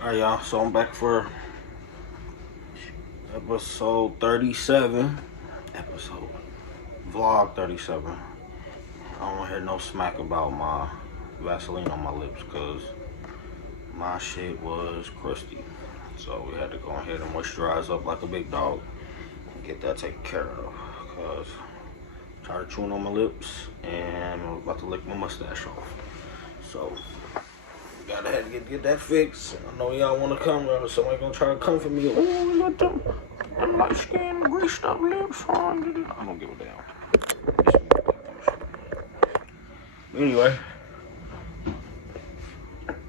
Alright, y'all, so I'm back for episode 37. Vlog 37. I don't want to hear no smack about my Vaseline on my lips because my shit was crusty. So we had to go ahead and moisturize up like a big dog and get that taken care of. Because I started chewing on my lips and I was about to lick my mustache off. So gotta have to get that fixed. I know y'all wanna come, somebody gonna try to come for me. Oh, you got them light skin, greased up lips. I don't give a damn. Anyway,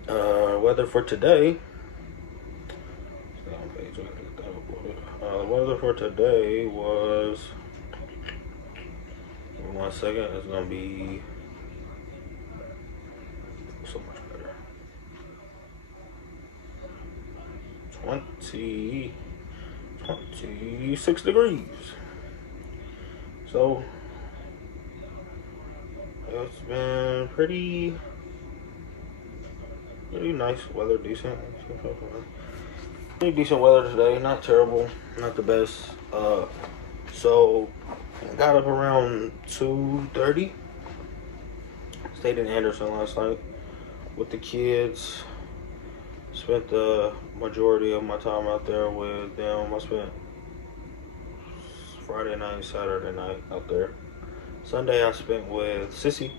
weather for today. Stay on page, I gotta get that uploaded. Weather for today was. Give me 1 second. It's gonna be so much better. 26 degrees. So it's been pretty nice weather, decent. Pretty decent weather today, not terrible, not the best. So I got up around 2:30. Stayed in Anderson last night with the kids. Spent the majority of my time out there with them. I spent Friday night, Saturday night out there. Sunday I spent with Sissy.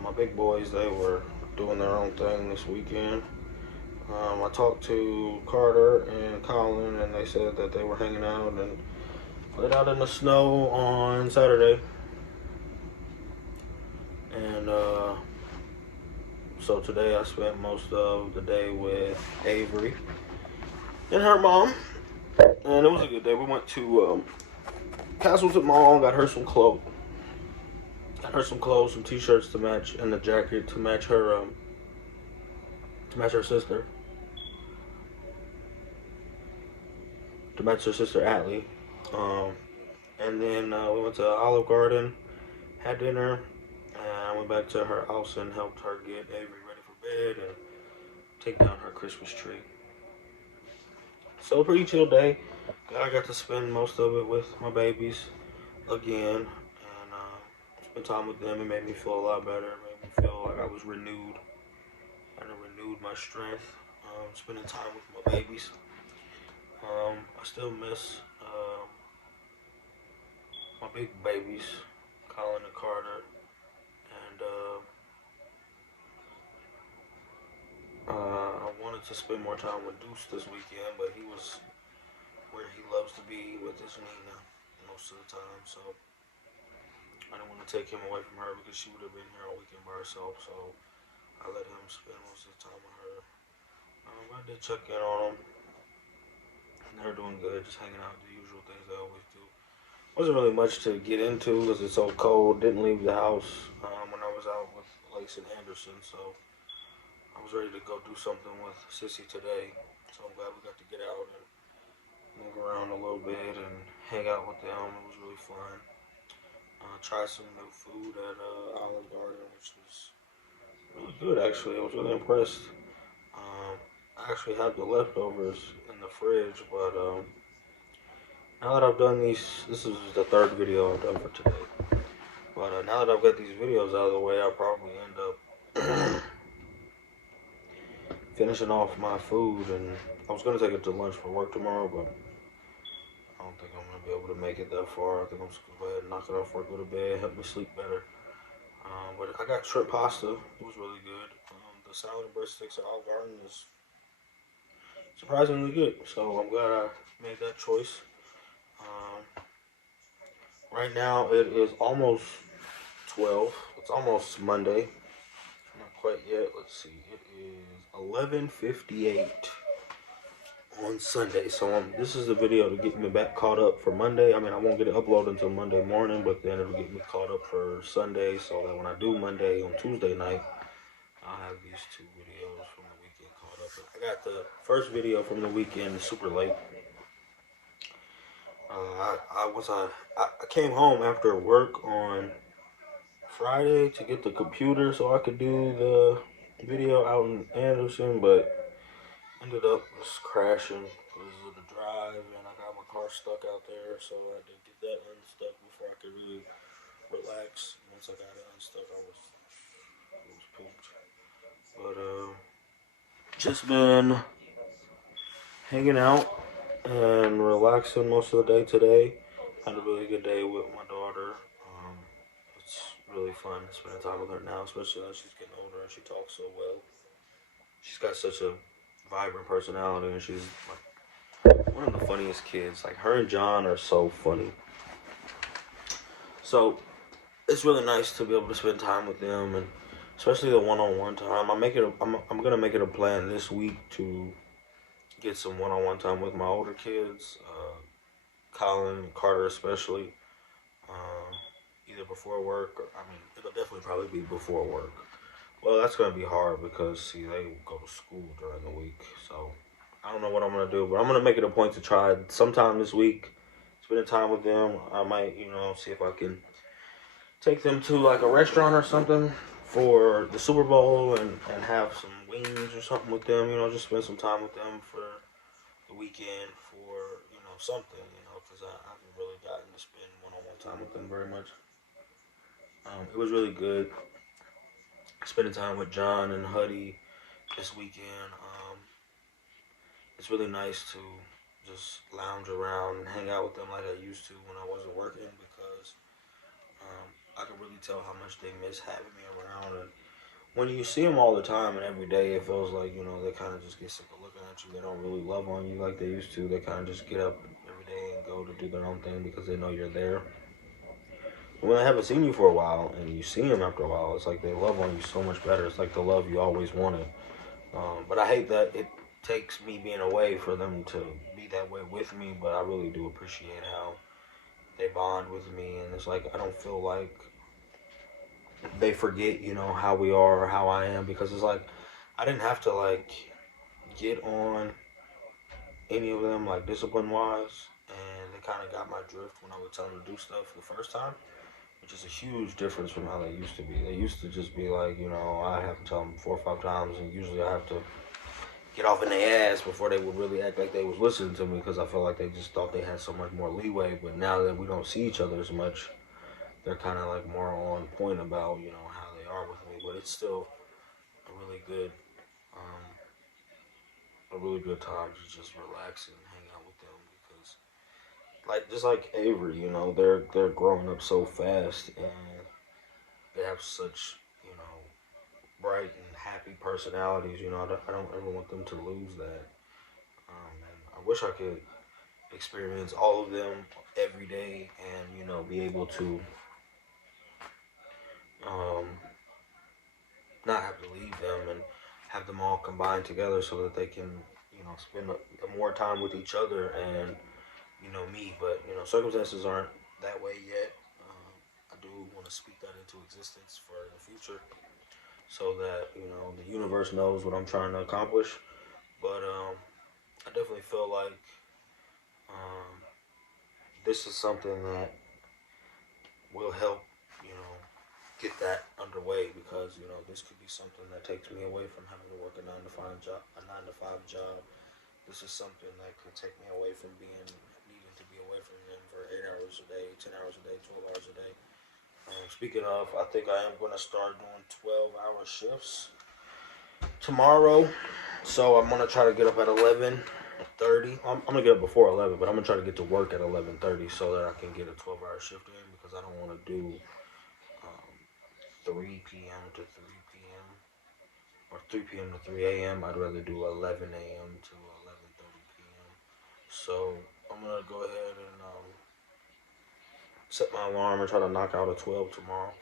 My big boys, they were doing their own thing this weekend. I talked to Carter and Colin, and they said that they were hanging out and played out in the snow on Saturday. And so today I spent most of the day with Avery and her mom, and it was a good day. We went to Castleton Mall, got her some clothes. Some t-shirts to match, and a jacket to match her sister. To match her sister Atlee. And then we went to Olive Garden, had dinner, and I went back to her house and helped her get Avery ready for bed and take down her Christmas tree. So pretty chill day. I got to spend most of it with my babies again. Spend time with them. It made me feel a lot better. It made me feel like I was renewed. I renewed my strength. Spending time with my babies. I still miss my big babies, Colin and Carter, and I wanted to spend more time with Deuce this weekend, but he was where he loves to be with his Nina most of the time, so I didn't want to take him away from her because she would have been here all weekend by herself, so I let him spend most of the time with her. I did check in on them. They're doing good, just hanging out, the usual things they always do. Wasn't really much to get into because it's so cold. Didn't leave the house when I was out with Lace and Anderson, so I was ready to go do something with Sissy today. So I'm glad we got to get out and move around a little bit and hang out with them. It was really fun. Tried some new food at Olive Garden, which was really good actually. I was really impressed. I actually have the leftovers in the fridge, but now that I've done these, this is the third video I've done for today. But now that I've got these videos out of the way, I'll probably end up finishing off my food. And I was going to take it to lunch for work tomorrow, but I don't think I'm going to be able to make it that far. I think I'm just going to go ahead and knock it off, go to bed, help me sleep better. But I got shrimp pasta. It was really good. The salad and breadsticks at Olive Garden is surprisingly good. So I'm glad I made that choice. Right now it is almost 12. It's almost Monday. Not quite yet. Let's see. It is 11:58 on Sunday. So this is the video to get me back caught up for Monday. I mean, I won't get it uploaded until Monday morning, but then it'll get me caught up for Sunday so that when I do Monday on Tuesday night, I'll have these two videos from the weekend caught up. I got the first video from the weekend super late. I came home after work on Friday to get the computer so I could do the video out in Anderson, but ended up just crashing because of the drive, and I got my car stuck out there, so I had to get that unstuck before I could really relax. Once I got it unstuck, it was pooped. But just been hanging out and relaxing most of the day today. Had a really good day with my daughter. It's really fun spending time with her now, especially as she's getting older and she talks so well. She's got such a vibrant personality, and she's like one of the funniest kids. Like her and John are so funny. So it's really nice to be able to spend time with them, and especially the one-on-one time. I'm gonna make it a plan this week to get some one-on-one time with my older kids, Colin, Carter especially. Um, Either before work, or I mean, it'll definitely probably be before work. Well, that's gonna be hard because see, they go to school during the week, so I don't know what I'm gonna do, but I'm gonna make it a point to try sometime this week, spending time with them. I might, see if I can take them to like a restaurant or something for the Super Bowl and have some wings or something with them. Just spend some time with them for the weekend for something. Because I haven't really gotten to spend one-on-one time with them very much. It was really good spending time with John and Huddy this weekend. It's really nice to just lounge around and hang out with them like I used to when I wasn't working because I can really tell how much they miss having me around. And when you see them all the time and every day, it feels like, they kind of just get sick of looking at you. They don't really love on you like they used to. They kind of just get up every day and go to do their own thing because they know you're there. When they haven't seen you for a while and you see them after a while, it's like they love on you so much better. It's like the love you always wanted. But I hate that it takes me being away for them to be that way with me. But I really do appreciate how they bond with me. And it's like I don't feel like they forget, how we are or how I am, because it's like I didn't have to like get on any of them like discipline wise, and they kind of got my drift when I would tell them to do stuff the first time, which is a huge difference from how they used to be. They used to just be like, I have to tell them 4 or 5 times, and usually I have to get off in their ass before they would really act like they was listening to me, because I feel like they just thought they had so much more leeway. But now that we don't see each other as much, they're kind of like more on point about how they are with me. But it's still a really good um, time to just relax and hang out with them, because like just like Avery, they're growing up so fast, and they have such bright and happy personalities. I don't ever want them to lose that. And I wish I could experience all of them every day, and be able to um, not have to leave them and have them all combined together so that they can spend more time with each other and me. But circumstances aren't that way yet. I do want to speak that into existence for the future, so that the universe knows what I'm trying to accomplish. But I definitely feel like um, this is something that will help get that underway, because this could be something that takes me away from having to work a 9 to 5 job. This is something that could take me away from needing to be away from them for 8 hours a day, 10 hours a day, 12 hours a day. Speaking of, I think I am going to start doing 12-hour shifts tomorrow. So I'm going to try to get up at 11:30. I'm going to get up before 11, but I'm going to try to get to work at 11:30 so that I can get a 12-hour shift in, because I don't want to do 3 p.m. to 3 p.m. or 3 p.m. to 3 a.m. I'd rather do 11 a.m. to 11:30 p.m. So I'm going to go ahead and set my alarm and try to knock out a 12 tomorrow.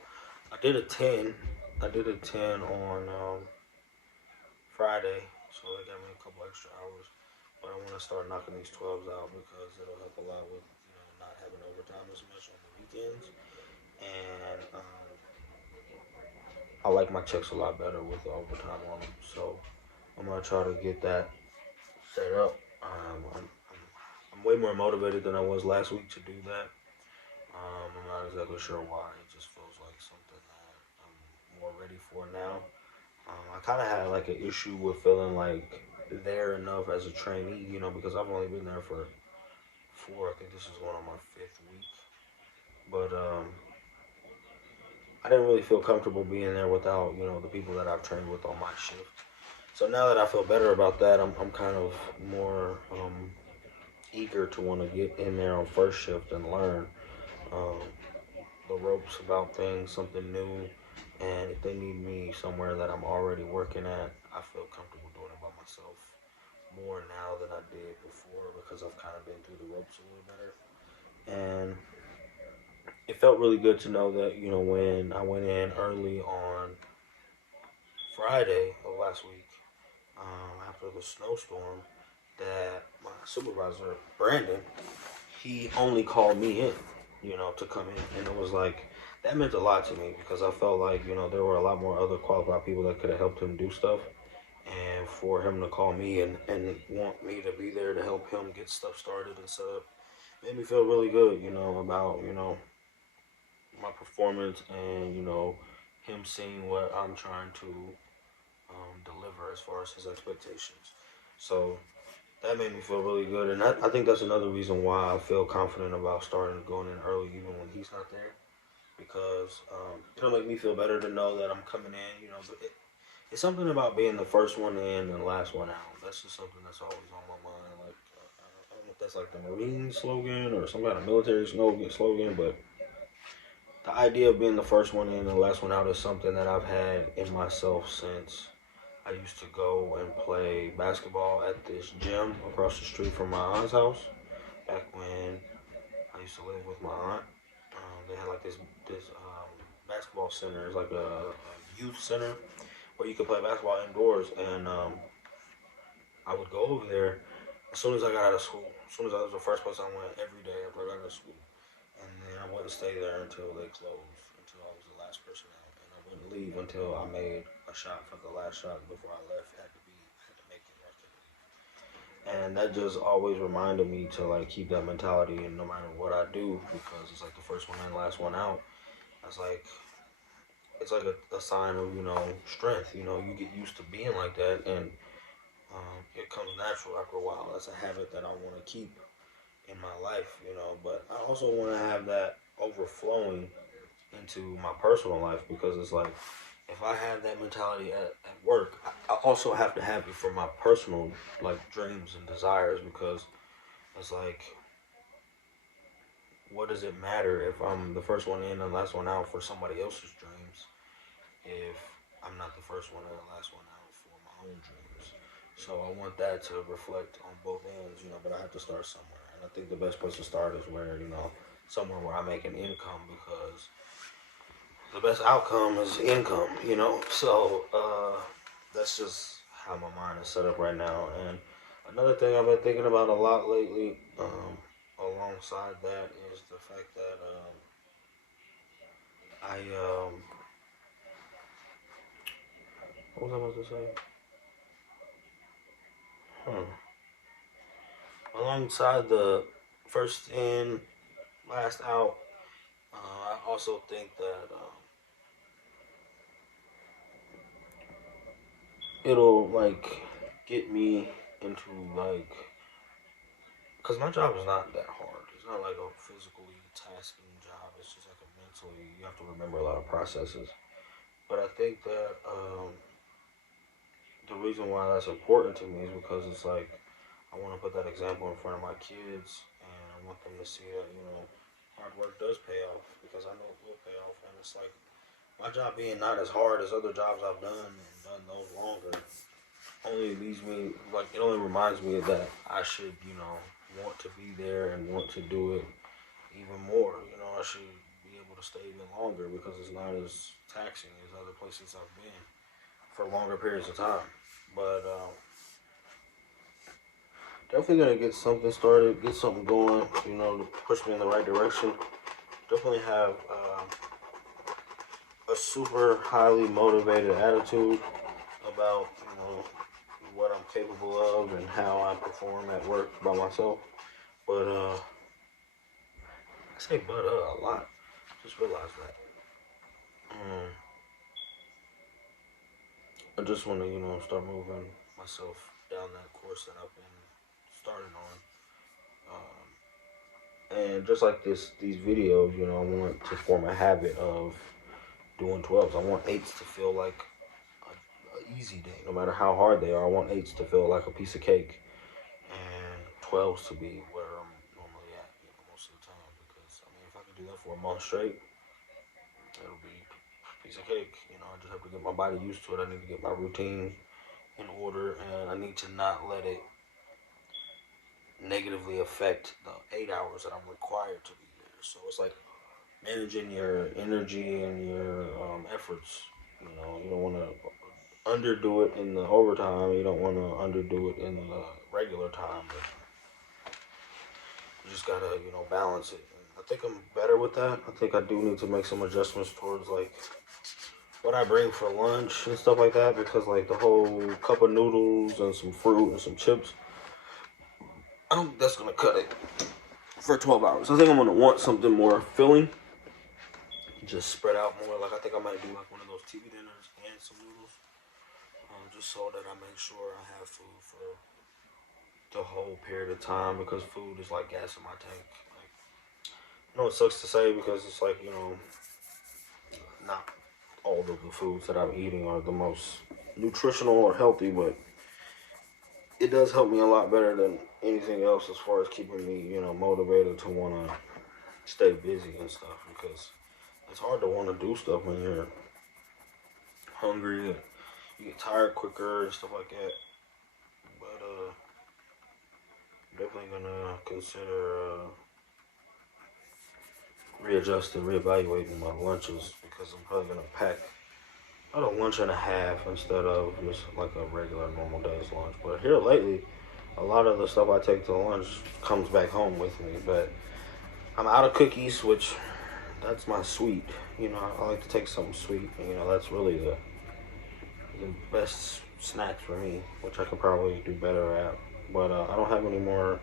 I did a 10. I did a 10 on Friday, so they got me a couple extra hours. But I want to start knocking these 12s out, because it'll help a lot with not having overtime as much on the weekends. And I like my checks a lot better with the overtime on them. So I'm going to try to get that set up. I'm way more motivated than I was last week to do that. I'm not exactly sure why. It just feels like something that I'm more ready for now. I kind of had like an issue with feeling like there enough as a trainee, because I've only been there for 4. I think this is going on my 5th week. But I didn't really feel comfortable being there without, the people that I've trained with on my shift. So now that I feel better about that, I'm kind of more eager to want to get in there on first shift and learn um, the ropes about things, something new. And if they need me somewhere that I'm already working at, I feel comfortable doing it by myself more now than I did before because I've kind of been through the ropes a little better. And it felt really good to know that, when I went in early on Friday of last week, after the snowstorm, that my supervisor, Brandon, he only called me in, to come in. And it was like, that meant a lot to me because I felt like, there were a lot more other qualified people that could have helped him do stuff. And for him to call me and want me to be there to help him get stuff started and set up made me feel really good, about, my performance and, him seeing what I'm trying to deliver as far as his expectations. So that made me feel really good. And I think that's another reason why I feel confident about starting going in early even when he's not there. Because it'll make me feel better to know that I'm coming in, but it's something about being the first one in and the last one out. That's just something that's always on my mind. Like, I don't know if that's like the Marine slogan or some kind of military slogan, but the idea of being the first one in and the last one out is something that I've had in myself since I used to go and play basketball at this gym across the street from my aunt's house. Back when I used to live with my aunt, they had like this basketball center. It's like a youth center where you could play basketball indoors. And I would go over there as soon as I got out of school. As soon as I was the first place I went every day after I got out of school. And then I wouldn't stay there until they closed, until I was the last person out. And I wouldn't leave until I made a shot for the last shot before I left. Had to make it. And that just always reminded me to like keep that mentality, and no matter what I do, because it's like the first one in, last one out. It's like a sign of strength. You get used to being like that, and it comes natural after a while. That's a habit that I want to keep in my life, But I also want to have that overflowing into my personal life because it's like if I have that mentality at work, I also have to have it for my personal like dreams and desires because it's like what does it matter if I'm the first one in and the last one out for somebody else's dreams if I'm not the first one in and the last one out for my own dreams? So I want that to reflect on both ends, but I have to start somewhere. And I think the best place to start is where, somewhere where I make an income because the best outcome is income, So that's just how my mind is set up right now. And another thing I've been thinking about a lot lately, alongside that, is the fact that I what was I about to say? Alongside the first in, last out, I also think that it'll like get me into like, cause my job is not that hard. It's not like a physically tasking job. It's just like a mentally. You have to remember a lot of processes. But I think that the reason why that's important to me is because it's like I want to put that example in front of my kids, and I want them to see that hard work does pay off because I know it will pay off. And it's like my job being not as hard as other jobs I've done and done those longer only leaves me like it only reminds me that I should want to be there and want to do it even more. I should be able to stay even longer because it's not as taxing as other places I've been for longer periods of time. But definitely gonna get something started, get something going, to push me in the right direction. Definitely have a super highly motivated attitude about what I'm capable of and how I perform at work by myself. But I say but a lot. Just realized that. I just want to start moving myself down on that course that I've been started on. And just like these videos, I want to form a habit of doing 12s. I want 8s to feel like a easy day, no matter how hard they are. I want 8s to feel like a piece of cake, and 12s to be where I'm normally at, most of the time. Because if I can do that for a month straight, it'll be a piece of cake. I just have to get my body used to it. I need to get my routine in order, and I need to not let it negatively affect the 8 hours that I'm required to be there. So it's like managing your energy and your efforts. You don't want to underdo it in the overtime. You don't want to underdo it in the regular time. But you just gotta, balance it. And I think I'm better with that. I think I do need to make some adjustments towards like what I bring for lunch and stuff like that, because like the whole cup of noodles and some fruit and some chips, I don't think that's gonna cut it for 12 hours. I think I'm gonna want something more filling, just spread out more. Like I think I might do like one of those TV dinners and some noodles, just so that I make sure I have food for the whole period of time, because food is like gas in my tank. Like, I know it sucks to say, because it's like, not all of the foods that I'm eating are the most nutritional or healthy, but it does help me a lot better than anything else as far as keeping me, motivated to want to stay busy and stuff, because it's hard to want to do stuff when you're hungry. And you get tired quicker and stuff like that. But definitely gonna consider readjusting, reevaluating my lunches, because I'm probably gonna pack about a lunch and a half instead of just like a regular normal day's lunch. But here lately, a lot of the stuff I take to lunch comes back home with me. But I'm out of cookies, which that's my sweet. I like to take something sweet. That's really the best snack for me, which I could probably do better at. But I don't have any more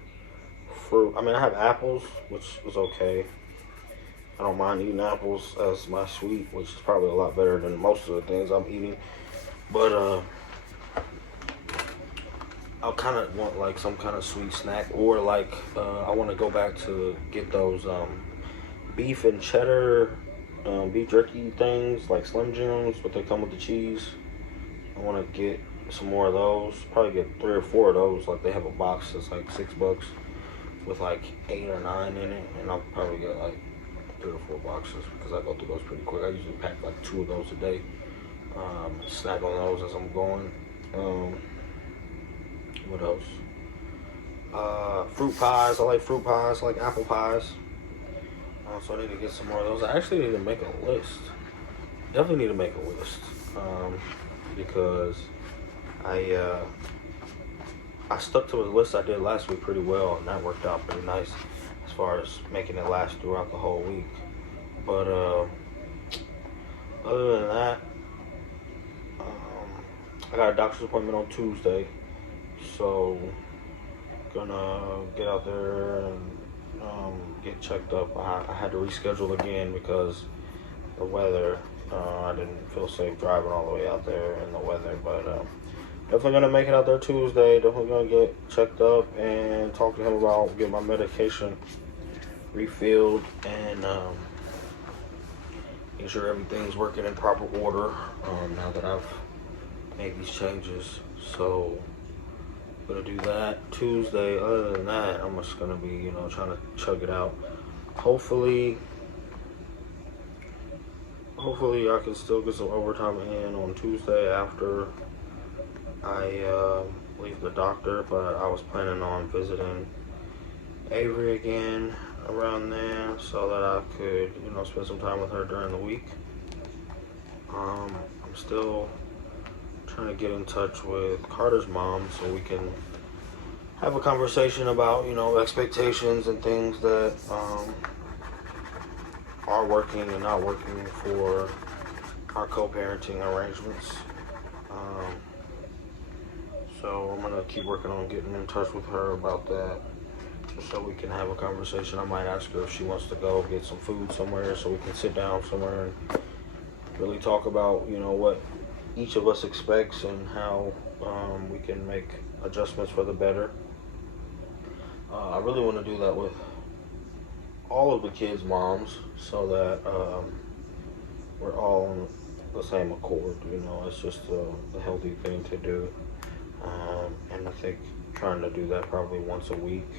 fruit. I have apples, which is okay. I don't mind eating apples as my sweet, which is probably a lot better than most of the things I'm eating. But I'll kind of want like some kind of sweet snack, or like I want to go back to get those beef and cheddar beef jerky things, like Slim Jims, but they come with the cheese. I want to get some more of those. Probably get 3 or 4 of those. Like they have a box that's like $6 with like 8 or 9 in it, and I'll probably get like 3 or 4 boxes, because I go through those pretty quick. I usually pack like 2 of those a day. Snack on those as I'm going. What else? Fruit pies. I like fruit pies. I like apple pies. So I need to get some more of those. I actually need to make a list. Definitely need to make a list. Because I stuck to the list I did last week pretty well, and that worked out pretty nice as far as making it last throughout the whole week. But other than that, I got a doctor's appointment on Tuesday, so gonna get out there and get checked up. I had to reschedule again because the weather. I didn't feel safe driving all the way out there in the weather, but definitely gonna make it out there Tuesday. Definitely gonna get checked up and talk to him about getting my medication refilled, and make sure everything's working in proper order now that I've made these changes. So gonna do that Tuesday. Other than that, I'm just gonna be trying to chug it out. Hopefully I can still get some overtime in on Tuesday after I leave the doctor, but I was planning on visiting Avery again around there so that I could, spend some time with her during the week. I'm still trying to get in touch with Carter's mom so we can have a conversation about, expectations and things that are working and not working for our co-parenting arrangements. So I'm gonna keep working on getting in touch with her about that, just so we can have a conversation. I might ask her if she wants to go get some food somewhere so we can sit down somewhere and really talk about, what each of us expects and how we can make adjustments for the better. I really want to do that with all of the kids' moms so that we're all on the same accord. It's just a healthy thing to do. And I think trying to do that probably once a week.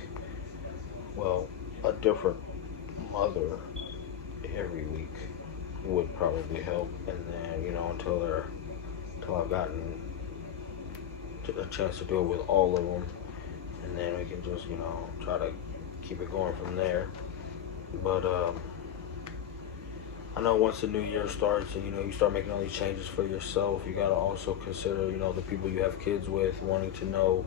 Well, a different mother every week would probably help. And then, until I've gotten a chance to do it with all of them. And then we can just, try to keep it going from there. But I know once the new year starts and, you start making all these changes for yourself, you got to also consider, the people you have kids with, wanting to know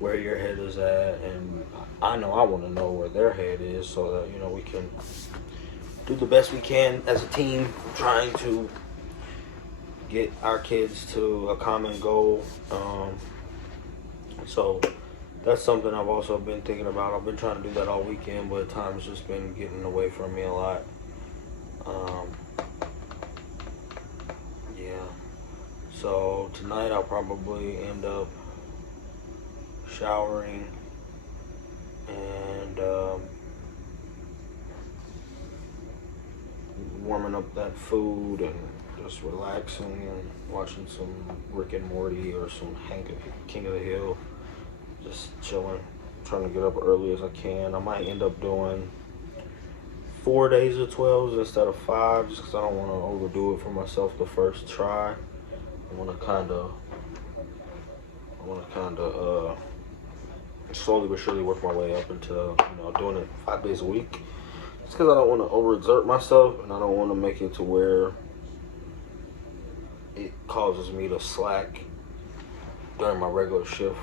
where your head is at. And I know I want to know where their head is so that, we can do the best we can as a team, trying to get our kids to a common goal. So that's something I've also been thinking about. I've been trying to do that all weekend, but time's just been getting away from me a lot. Yeah. So tonight I'll probably end up showering and warming up that food and just relaxing and watching some Rick and Morty or some King of the Hill. Just chilling, trying to get up early as I can. I might end up doing 4 days of 12s instead of 5, just because I don't want to overdo it for myself the first try. I want to kind of slowly but surely work my way up into doing it 5 days a week. Just because I don't want to overexert myself, and I don't want to make it to where it causes me to slack during my regular shift.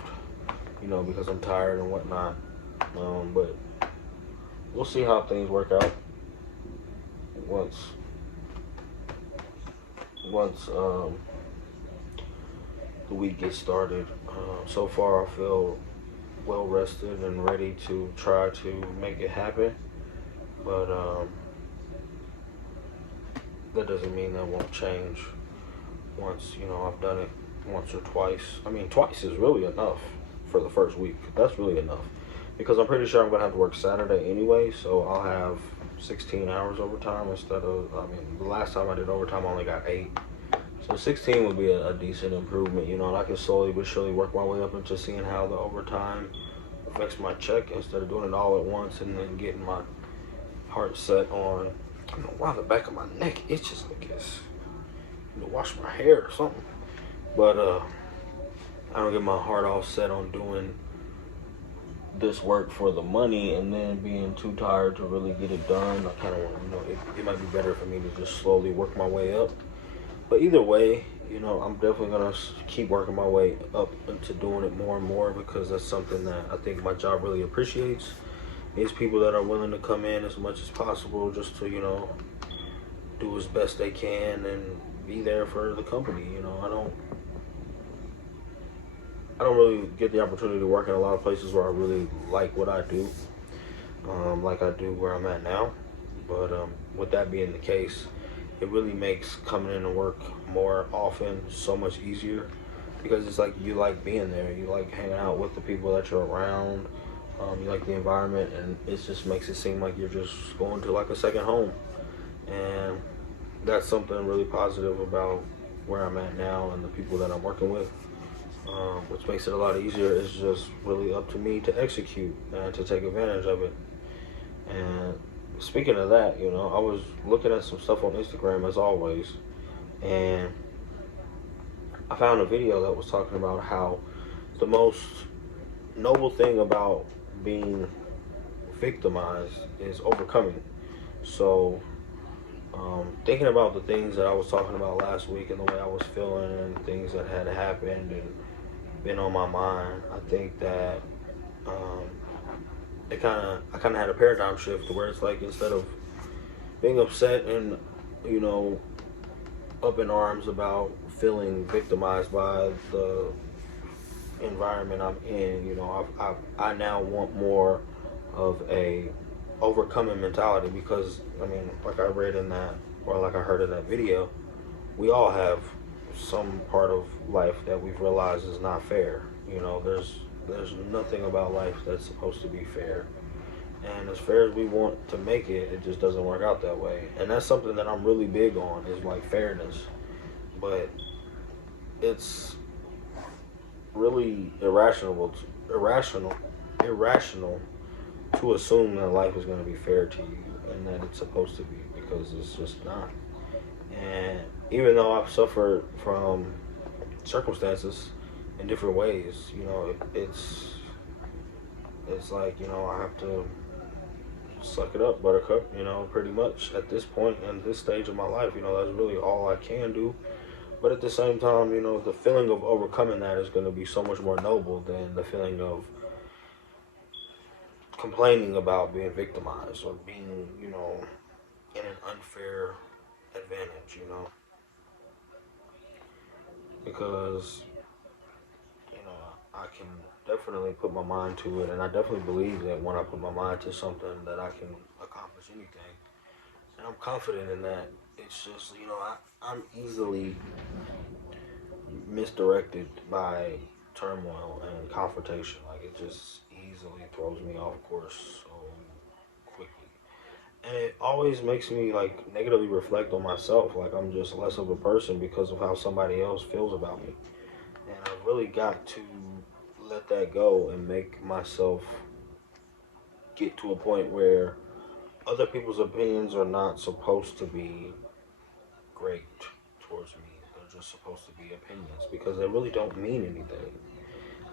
Because I'm tired and whatnot. But we'll see how things work out once the week gets started. So far I feel well rested and ready to try to make it happen. But that doesn't mean that won't change once, I've done it once or twice. I mean, twice is really enough. For the first week, that's really enough, because I'm pretty sure I'm gonna have to work Saturday anyway, so I'll have 16 hours overtime instead of, the last time I did overtime I only got 8, so 16 would be a decent improvement, and I can slowly but surely work my way up into seeing how the overtime affects my check instead of doing it all at once and then getting my heart set on, I don't know why the back of my neck itches like this, wash my hair or something, but I don't get my heart all set on doing this work for the money and then being too tired to really get it done. I kind of want, it might be better for me to just slowly work my way up. But either way, I'm definitely going to keep working my way up into doing it more and more, because that's something that I think my job really appreciates. Is people that are willing to come in as much as possible just to, do as best they can and be there for the company. I don't really get the opportunity to work in a lot of places where I really like what I do, like I do where I'm at now. But with that being the case, it really makes coming into work more often so much easier, because it's like you like being there, you like hanging out with the people that you're around, you like the environment, and it just makes it seem like you're just going to like a second home. And that's something really positive about where I'm at now and the people that I'm working with. Which makes it a lot easier. It's just really up to me to execute and to take advantage of it. And speaking of that, I was looking at some stuff on Instagram as always, and I found a video that was talking about how the most noble thing about being victimized is overcoming. So thinking about the things that I was talking about last week and the way I was feeling and things that had happened and been on my mind, I think that I kind of had a paradigm shift to where it's like, instead of being upset and up in arms about feeling victimized by the environment I'm in, I now want more of a overcoming mentality, because like I read in that, or like I heard in that video, we all have some part of life that we've realized is not fair. You know, there's nothing about life that's supposed to be fair. And as fair as we want to make it, it just doesn't work out that way. And that's something that I'm really big on is like fairness. But it's really irrational, irrational to assume that life is going to be fair to you and that it's supposed to be because it's just not. And even though I've suffered from circumstances in different ways, you know, it's like, you know, I have to suck it up, buttercup, you know, pretty much at this point in this stage of my life, you know, that's really all I can do. But at the same time, you know, the feeling of overcoming that is going to be so much more noble than the feeling of complaining about being victimized or being, you know, in an unfair advantage, you know, because, you know, I can definitely put my mind to it, and I definitely believe that when I put my mind to something that I can accomplish anything, and I'm confident in that. It's just, you know, I'm easily misdirected by turmoil and confrontation. Like, it just easily throws me off course so quickly. And it always makes me, like, negatively reflect on myself. Like, I'm just less of a person because of how somebody else feels about me. And I've really got to let that go and make myself get to a point where other people's opinions are not supposed to be great towards me. They're just supposed to be opinions because they really don't mean anything.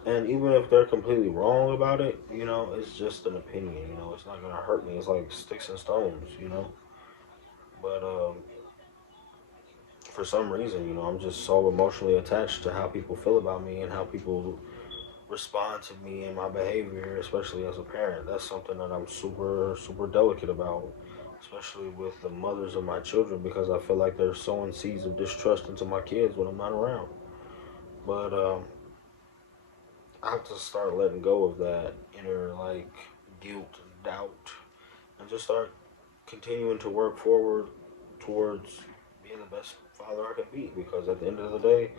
And even if they're completely wrong about it, you know, it's just an opinion. You know, it's not gonna hurt me. It's like sticks and stones. You know, but for some reason, you know, I'm just so emotionally attached to how people feel about me and how people respond to me and my behavior, especially as a parent. That's something that I'm super, super delicate about, especially with the mothers of my children, because I feel like they're sowing seeds of distrust into my kids when I'm not around. But I have to start letting go of that inner like guilt and doubt, and just start continuing to work forward towards being the best father I can be. Because at the end of the day,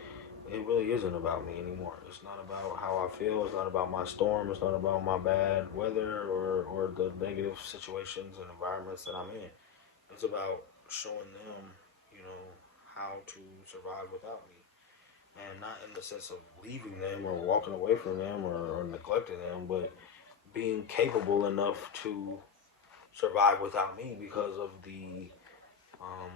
it really isn't about me anymore. It's not about how I feel. It's not about my storm. It's not about my bad weather or the negative situations and environments that I'm in. It's about showing them, you know, how to survive without me. And not in the sense of leaving them or walking away from them or neglecting them, but being capable enough to survive without me because of the um,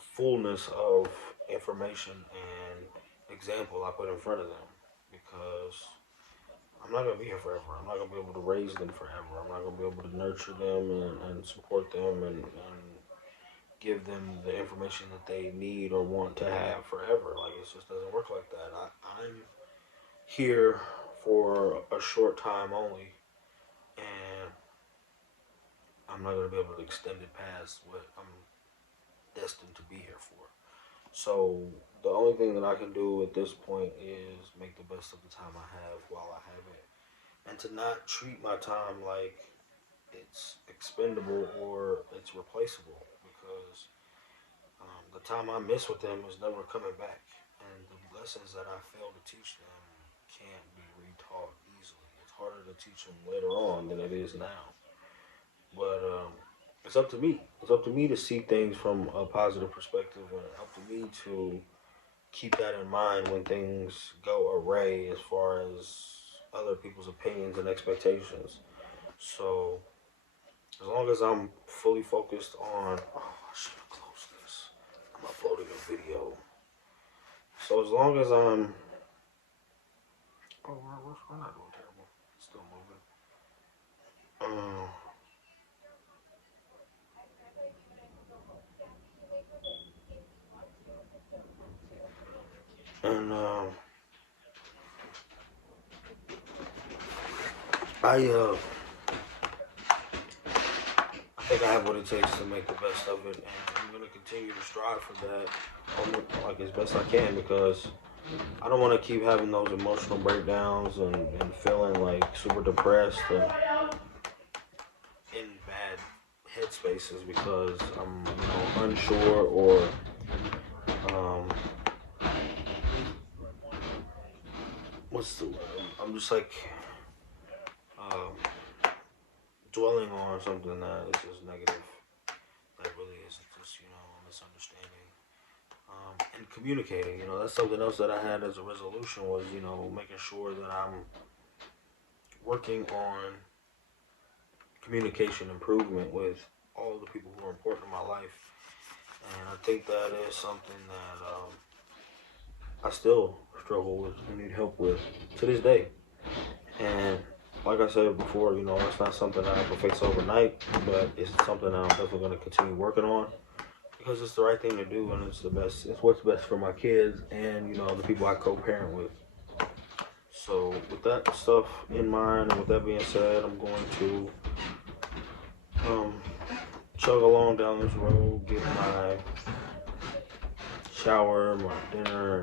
fullness of information and example I put in front of them. Because I'm not gonna be here forever. I'm not gonna be able to raise them forever. I'm not gonna be able to nurture them and support them and give them the information that they need or want to have forever. Like, it just doesn't work like that. I'm here for a short time only, and I'm not gonna be able to extend it past what I'm destined to be here for. So the only thing that I can do at this point is make the best of the time I have while I have it, and to not treat my time like it's expendable or it's replaceable. Because the time I miss with them is never coming back, and the lessons that I fail to teach them can't be retaught easily. It's harder to teach them later on than it is now. But it's up to me. It's up to me to see things from a positive perspective, and up to me to keep that in mind when things go array as far as other people's opinions and expectations. So as long as I'm fully focused on, oh, I should have closed this. I'm uploading a video. So as long as I'm, oh, we're not doing terrible. It's still moving. And I I think I have what it takes to make the best of it, and I'm gonna continue to strive for that, like as best I can, because I don't want to keep having those emotional breakdowns and feeling like super depressed and in bad headspaces because I'm, you know, unsure or um, what's the word? I'm just like um, dwelling on something that is just negative. That really is just, a misunderstanding. And communicating, that's something else that I had as a resolution was, making sure that I'm working on communication improvement with all the people who are important in my life. And I think that is something that I still struggle with and need help with to this day. And like I said before, it's not something that I can fix overnight, but it's something that I'm definitely going to continue working on because it's the right thing to do and it's the best. It's what's best for my kids and, the people I co-parent with. So with that stuff in mind and with that being said, I'm going to chug along down this road, get my shower, my dinner,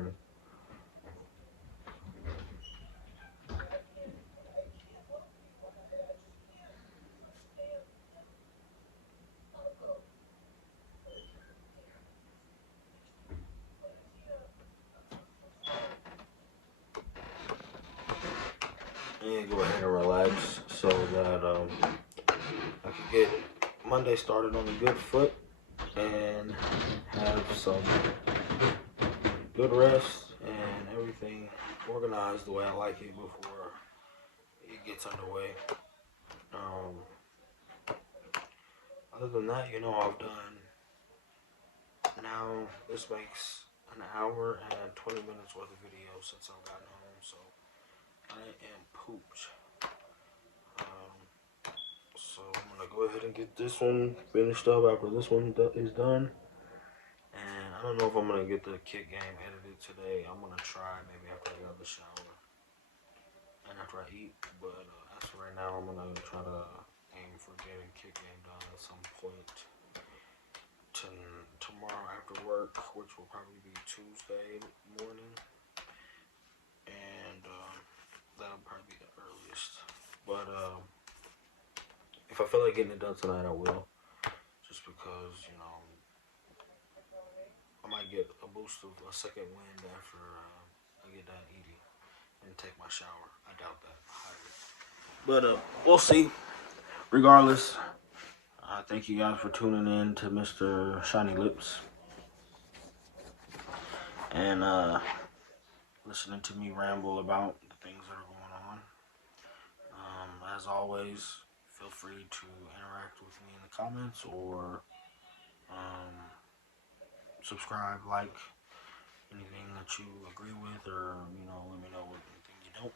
and go ahead and relax so that I can get Monday started on a good foot and have some good rest and everything organized the way I like it before it gets underway. Other than that, I've done now, this makes an hour and 20 minutes worth of video since I've gotten home, so I am pooped. So I'm gonna go ahead and get this one finished up after this one is done. And I don't know if I'm gonna get the kick game edited today. I'm gonna try maybe after I get out of the shower and after I eat. But as for right now, I'm gonna try to aim for getting kick game done at some point tomorrow after work, which will probably be Tuesday morning. And that'll probably be the earliest. But if I feel like getting it done tonight, I will. Just because, I might get a boost of a second wind after I get done eating and take my shower. I doubt that highly. But we'll see. Regardless, thank you guys for tuning in to Mr. Shiny Lips. And listening to me ramble about the things that are going on. As always, feel free to interact with me in the comments or subscribe, like anything that you agree with, or let me know what anything you don't.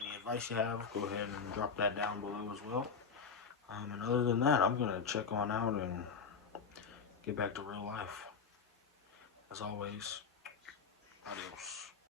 Any advice you have, go ahead and drop that down below as well. And other than that, I'm gonna check on out and get back to real life. As always, adios.